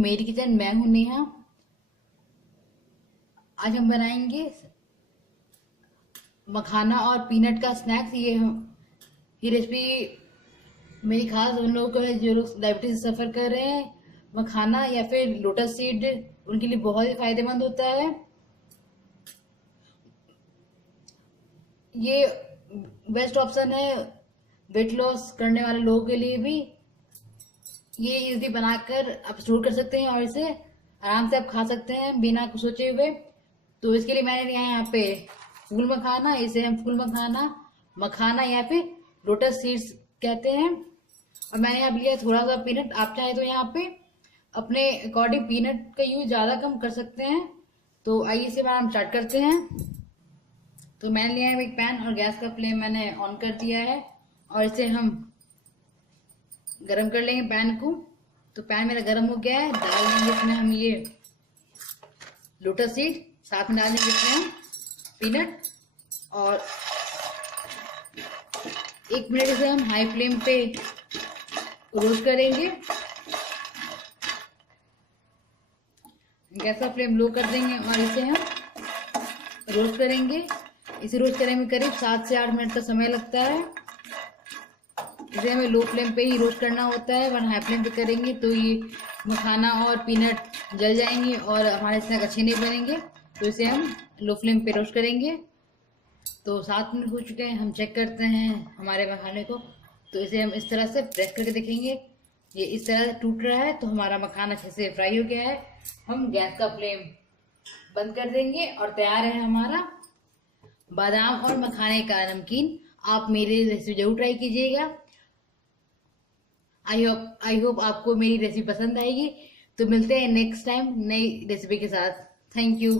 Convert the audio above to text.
मेरी किचन, मैं हूं नेहा। आज हम बनाएंगे मखाना और पीनट का स्नैक्स। ये रेसिपी मेरी खास उन लोगों को है जो लोग डायबिटीज से सफर कर रहे हैं। मखाना या फिर लोटस सीड उनके लिए बहुत ही फायदेमंद होता है। ये बेस्ट ऑप्शन है वेट लॉस करने वाले लोगों के लिए भी। ये इजली बनाकर आप स्टोर कर सकते हैं और इसे आराम से आप खा सकते हैं बिना कुछ सोचे हुए। तो इसके लिए मैंने लिया है यहाँ पे फूल मखाना। इसे हम फूल मखाना, मखाना या फिर लोटस सीड्स कहते हैं। और मैंने यहाँ लिया थोड़ा सा पीनट। आप चाहे तो यहाँ पे अपने अकॉर्डिंग पीनट का यूज ज्यादा कम कर सकते हैं। तो आइए इसे हम स्टार्ट करते हैं। तो मैंने लिया है एक पैन और गैस का फ्लेम मैंने ऑन कर दिया है और इसे हम गरम कर लेंगे पैन को। तो पैन मेरा गरम हो गया है। डाल देंगे इसमें हम ये लोटस सीड, साथ में डाल देंगे इसमें हम पीनट और 1 मिनट इसे हम हाई फ्लेम पे रोस्ट करेंगे। गैस का फ्लेम लो कर देंगे और इसे हम रोस्ट करेंगे। इसे रोस्ट करने में करीब 7 से 8 मिनट का समय लगता है। इसे हमें लो फ्लेम पे ही रोस्ट करना होता है, वरना हाई फ्लेम पे करेंगे तो ये मखाना और पीनट जल जाएंगे और हमारे स्नैक अच्छे नहीं बनेंगे। तो इसे हम लो फ्लेम पे रोस्ट करेंगे। तो 7 मिनट हो चुके हैं। हम चेक करते हैं हमारे मखाने को। तो इसे हम इस तरह से प्रेस करके देखेंगे, ये इस तरह से टूट रहा है तो हमारा मखाना अच्छे से फ्राई हो गया है। हम गैस का फ्लेम बंद कर देंगे और तैयार है हमारा बादाम और मखाने का नमकीन। आप मेरी रेसिपी जरूर ट्राई कीजिएगा। आई होप आपको मेरी रेसिपी पसंद आएगी। तो मिलते हैं नेक्स्ट टाइम नई रेसिपी के साथ। Thank you.